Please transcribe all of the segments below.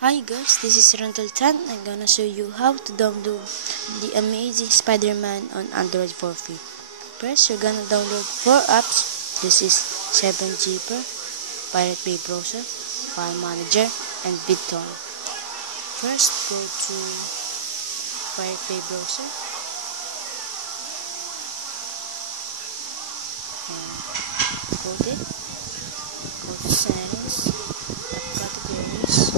Hi guys, this is Rental Tan. I'm gonna show you how to download the Amazing Spider-Man on Android for free. First, you're gonna download 4 apps. This is 7zipper, Pirate Bay Browser, File Manager, and BitTorrent. First, go to Pirate Bay Browser. And hold it. Go to Settings, Categories.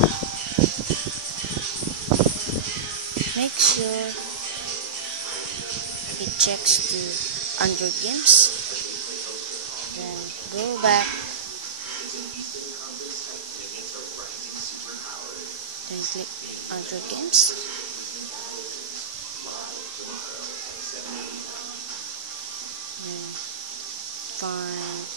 Make sure it checks to Android games. Then go back. Then click Android games. Then find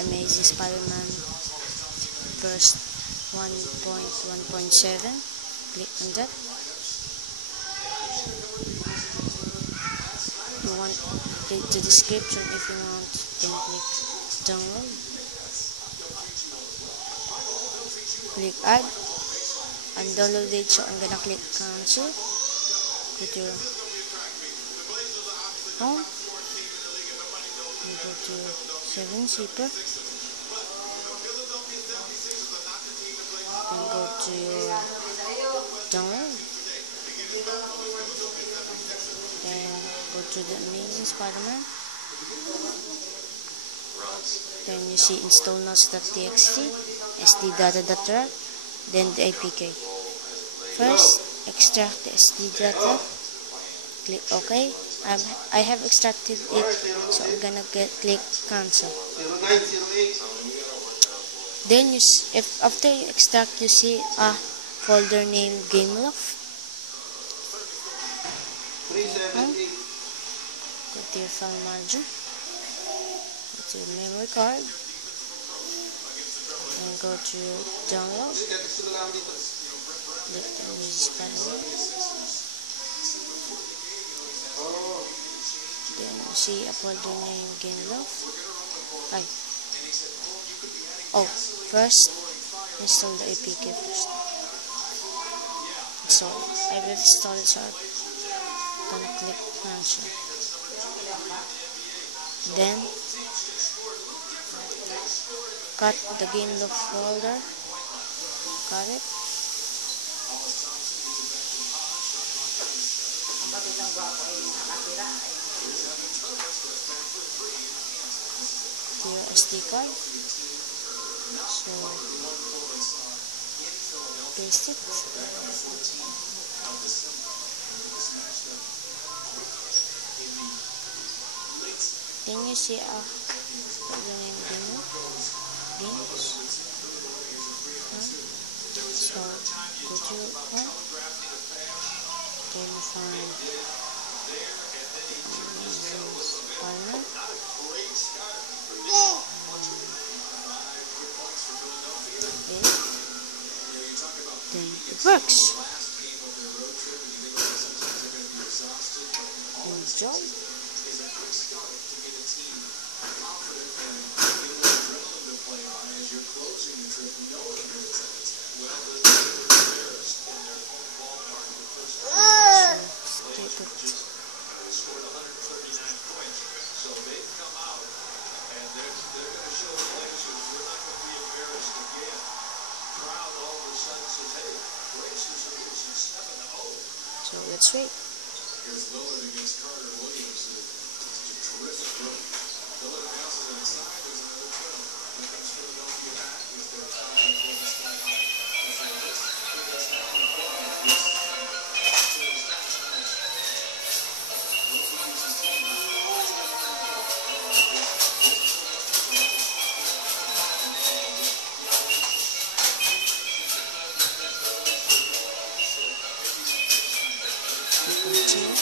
Amazing Spider-Man first 1.1.7. Click on that. You want the description. If you want, then click download. Click add and downloaded, so I'm gonna click cancel. Go to your home. You go to 7zipper. Then go to your download. Then go to the Amazing Spider-Man. Then you see install notes.txt, sd-data.rar, then the APK. First, extract the SD data. Click OK. I have extracted it, so I'm gonna click cancel. Then if after you extract, you see a folder named Gameloft. Go to your file manager. Go to your memory card. And go to download. Click the Amazing Spider-Man. Then you see a folder named Gameloft. First install the APK first. So I will install it, so I'm gonna click cancel. Then cut the Gameloft folder. Cut it. To your SD card. So paste it. Then you see the name games. So go to your one. Then you find Amazing Spider-Man. Then it works. Enjoy. So let's wait. Continue.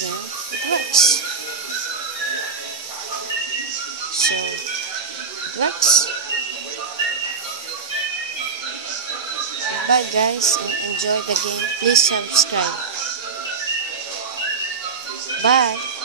then it works. So it works. Bye guys, and enjoy the game. Please subscribe. Bye.